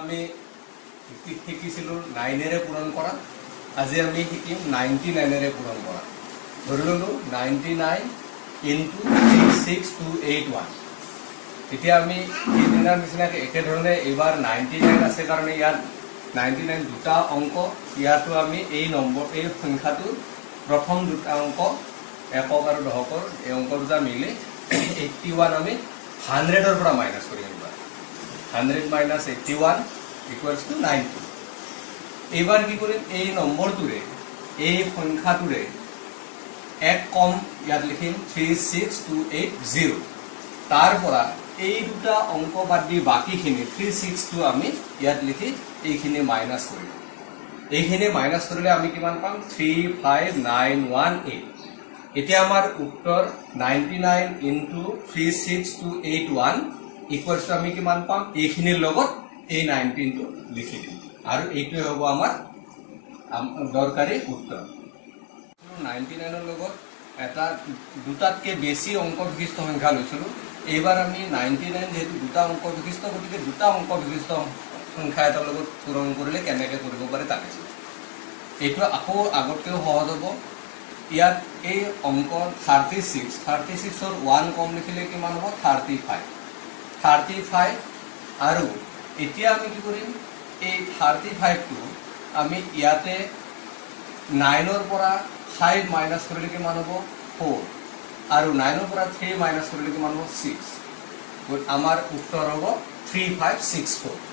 আমি শিকিছিলো 9 পূৰণ কৰা। আজি আমি শিকিম 99 পূৰণ কৰা। ধৰি ললো 99 into 36281। এতিয়া আমি এইদিনৰ নিচিনাকৈ একেধৰণে এইবাৰ 99 আছে কাৰণে ইয়াত 99 দুটা অংক, ইয়াতো আমি এই সংখ্যাটো প্ৰথম দুটা অংক একক আৰু দশকৰ এই অংক দুটা মিলি 81 আমি 100ৰ পৰা মাইনাছ কৰি আনিবা। 100 minus 81 equals to 90। এইবাৰ কি কৰিম, এই নম্বৰটোৰে এই সংখ্যাটোৰে এক কম ইয়াত লিখিম 36280। তাৰ পৰা এই দুটা অংক বাদ দি বাকিখিনি 362 আমি ইয়াত লিখি এইখিনি মাইনাছ কৰিম। এইখিনি মাইনাছ কৰিলে আমি কিমান পাম, 35918। এতিয়া আমাৰ উত্তৰ 99 into 36281 ইকুৱেলছ টু আমি কিমান পাম, এইখিনিৰ লগত এই 19টো লিখি দিম আৰু এইটোৱে হ'ব আমাৰ দৰকাৰী উত্তৰ। 99ৰ লগত এটা দুটাতকৈ বেছি অংক বিশিষ্ট সংখ্যা লৈছিলোঁ। এইবাৰ আমি 99 যেহেতু দুটা অংক বিশিষ্ট, গতিকে দুটা অংক বিশিষ্ট সংখ্যা এটাৰ লগত পূৰণ কৰিলে কেনেকৈ কৰিব পাৰে তাকে চাওঁ। এইটো আকৌ আগতকৈও সহজ হ'ব। ইয়াত এই অংক 36ৰ 1 কম লিখিলে কিমান হ'ব, 35 আৰু এতিয়া আমি কি কৰিম, এই 35টো আমি ইয়াতে 9ৰ পৰা 5 মাইনাছ কৰিলে কিমান হ'ব, 4 আৰু 9ৰ পৰা 3 মাইনাছ কৰিলে কিমান হ'ব, 6। আমাৰ উত্তৰ হ'ব 3564।